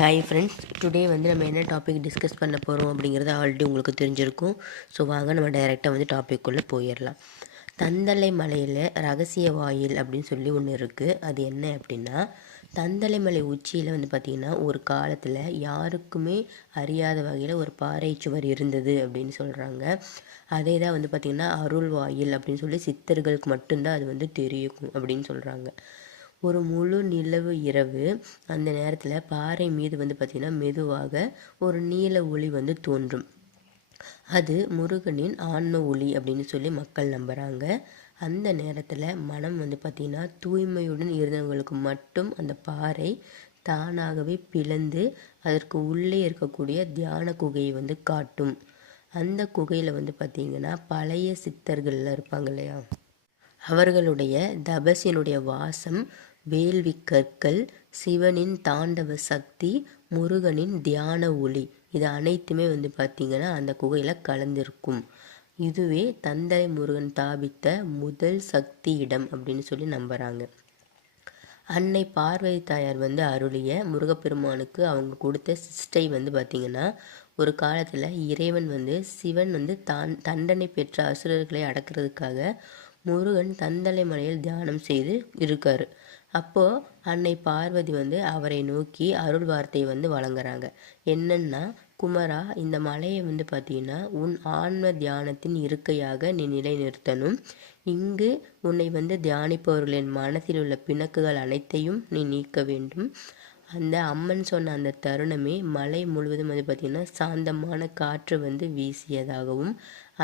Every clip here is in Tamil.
ஹாய் ஃப்ரெண்ட்ஸ், டுடே நம்ம என்ன டாபிக் டிஸ்கஸ் பண்ண போகிறோம் அப்படிங்கிறது ஆல்ரெடி உங்களுக்கு தெரிஞ்சிருக்கும். ஸோ வாங்க நம்ம டைரெக்டாக டாபிக்குள்ளே போயிடலாம். தந்தலை மலையில் ரகசிய வாயில் அப்படின்னு சொல்லி ஒன்று இருக்குது. அது என்ன அப்படின்னா, தந்தலை மலை உச்சியில் பார்த்திங்கன்னா ஒரு காலத்தில் யாருக்குமே அறியாத வகையில் ஒரு பாறை சுவர் இருந்தது அப்படின்னு சொல்கிறாங்க. அதே தான் பார்த்திங்கன்னா அருள் வாயில் அப்படின்னு சொல்லி சித்தர்களுக்கு மட்டும்தான் அது தெரியும் அப்படின்னு சொல்கிறாங்க. ஒரு முழு நிலவு இரவு அந்த நேரத்தில் பாறை மீது பார்த்திங்கன்னா மெதுவாக ஒரு நீல ஒளி தோன்றும். அது முருகனின் ஆன்ம ஒளி அப்படின்னு சொல்லி மக்கள் நம்புகிறாங்க. அந்த நேரத்தில் மனம் பார்த்திங்கன்னா தூய்மையுடன் இருந்தவங்களுக்கு மட்டும் அந்த பாறை தானாகவே பிளந்து அதற்கு உள்ளே இருக்கக்கூடிய தியான குகையை காட்டும். அந்த குகையில் பார்த்திங்கன்னா பழைய சித்தர்கள்லாம் இருப்பாங்க இல்லையா, அவர்களுடைய தபசினுடைய வாசம், வேள்வி கற்கள், சிவனின் தாண்டவ சக்தி, முருகனின் தியான ஒளி, இது அனைத்துமே பார்த்திங்கன்னா அந்த குகையில் கலந்திருக்கும். இதுவே தந்தை முருகன் தாபித்த முதல் சக்தி இடம் அப்படின்னு சொல்லி நம்புகிறாங்க. அன்னை பார்வதி தாயார் அருளிய முருகப்பெருமானுக்கு அவங்க கொடுத்த சிஸ்டை பார்த்திங்கன்னா ஒரு காலத்தில் இறைவன் சிவன் தண்டனை பெற்ற அசுரர்களை அடக்கிறதுக்காக முருகன் தந்தலை மலையில் தியானம் செய்து இருக்காரு. அப்போது அன்னை பார்வதி அவரை நோக்கி அருள் வார்த்தையை வழங்குறாங்க. என்னன்னா, குமரா, இந்த மலையை பார்த்தீங்கன்னா உன் ஆன்ம தியானத்தின் இருக்கையாக நீ நிலைநிறுத்தணும். இங்கு உன்னை தியானிப்பவர்களின் மனத்தில் உள்ள பிணக்குகள் அனைத்தையும் நீ நீக்க வேண்டும். அந்த அம்மன் சொன்ன அந்த தருணமே மலை முழுவதும் பார்த்திங்கன்னா சாந்தமான காற்று வீசியதாகவும்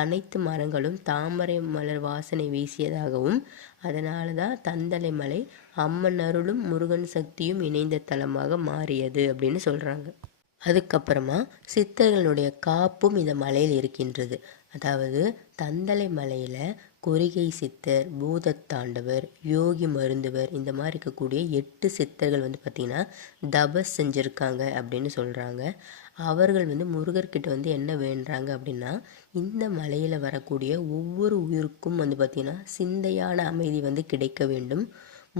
அனைத்து மரங்களும் தாமரை மலர் வாசனை வீசியதாகவும், அதனால தான் தந்தலை மலை அம்மன் அருளும் முருகன் சக்தியும் இணைந்த தலமாக மாறியது அப்படின்னு சொல்கிறாங்க. அதுக்கப்புறமா சித்தர்களுடைய காப்பும் இந்த மலையில் இருக்கின்றது. அதாவது தந்தலை மலையில் கொரிகை சித்தர், பூதத்தாண்டவர், யோகி மருந்துவர், இந்த மாதிரி இருக்கக்கூடிய 8 சித்தர்கள் பார்த்திங்கன்னா தபஸ் செஞ்சுருக்காங்க அப்படின்னு சொல்கிறாங்க. அவர்கள் முருகர்கிட்ட என்ன வேண்டுறாங்க அப்படின்னா, இந்த மலையில் வரக்கூடிய ஒவ்வொரு உயிருக்கும் பார்த்திங்கன்னா சிந்தையான அமைதி கிடைக்க வேண்டும்.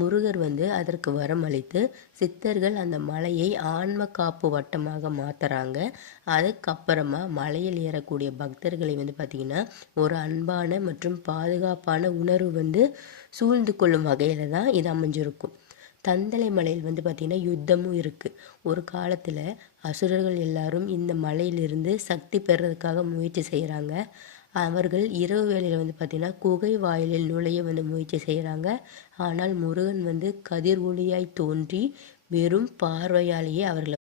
முருகர் அதற்கு வரமளித்து சித்தர்கள் அந்த மலையை ஆன்ம காப்பு வட்டமாக மாற்றுறாங்க. அதுக்கப்புறமா மலையில் ஏறக்கூடிய பக்தர்களை பார்த்திங்கன்னா ஒரு அன்பான மற்றும் பாதுகாப்பான உணர்வு சூழ்ந்து கொள்ளும் வகையில் தான் இது அமைஞ்சிருக்கும். தந்தலை மலையில் பார்த்திங்கன்னா யுத்தமும் இருக்குது. ஒரு காலத்தில் அசுரர்கள் எல்லாரும் இந்த மலையிலிருந்து சக்தி பெறதுக்காக முயற்சி செய்கிறாங்க. அவர்கள் இரவு வேளையில் பார்த்திங்கன்னா குகை வாயிலில் நுழைய முயற்சி செய்கிறாங்க. ஆனால் முருகன் கதிர் ஒளியாய் தோன்றி வெறும் பார்வையாலேயே அவர்களை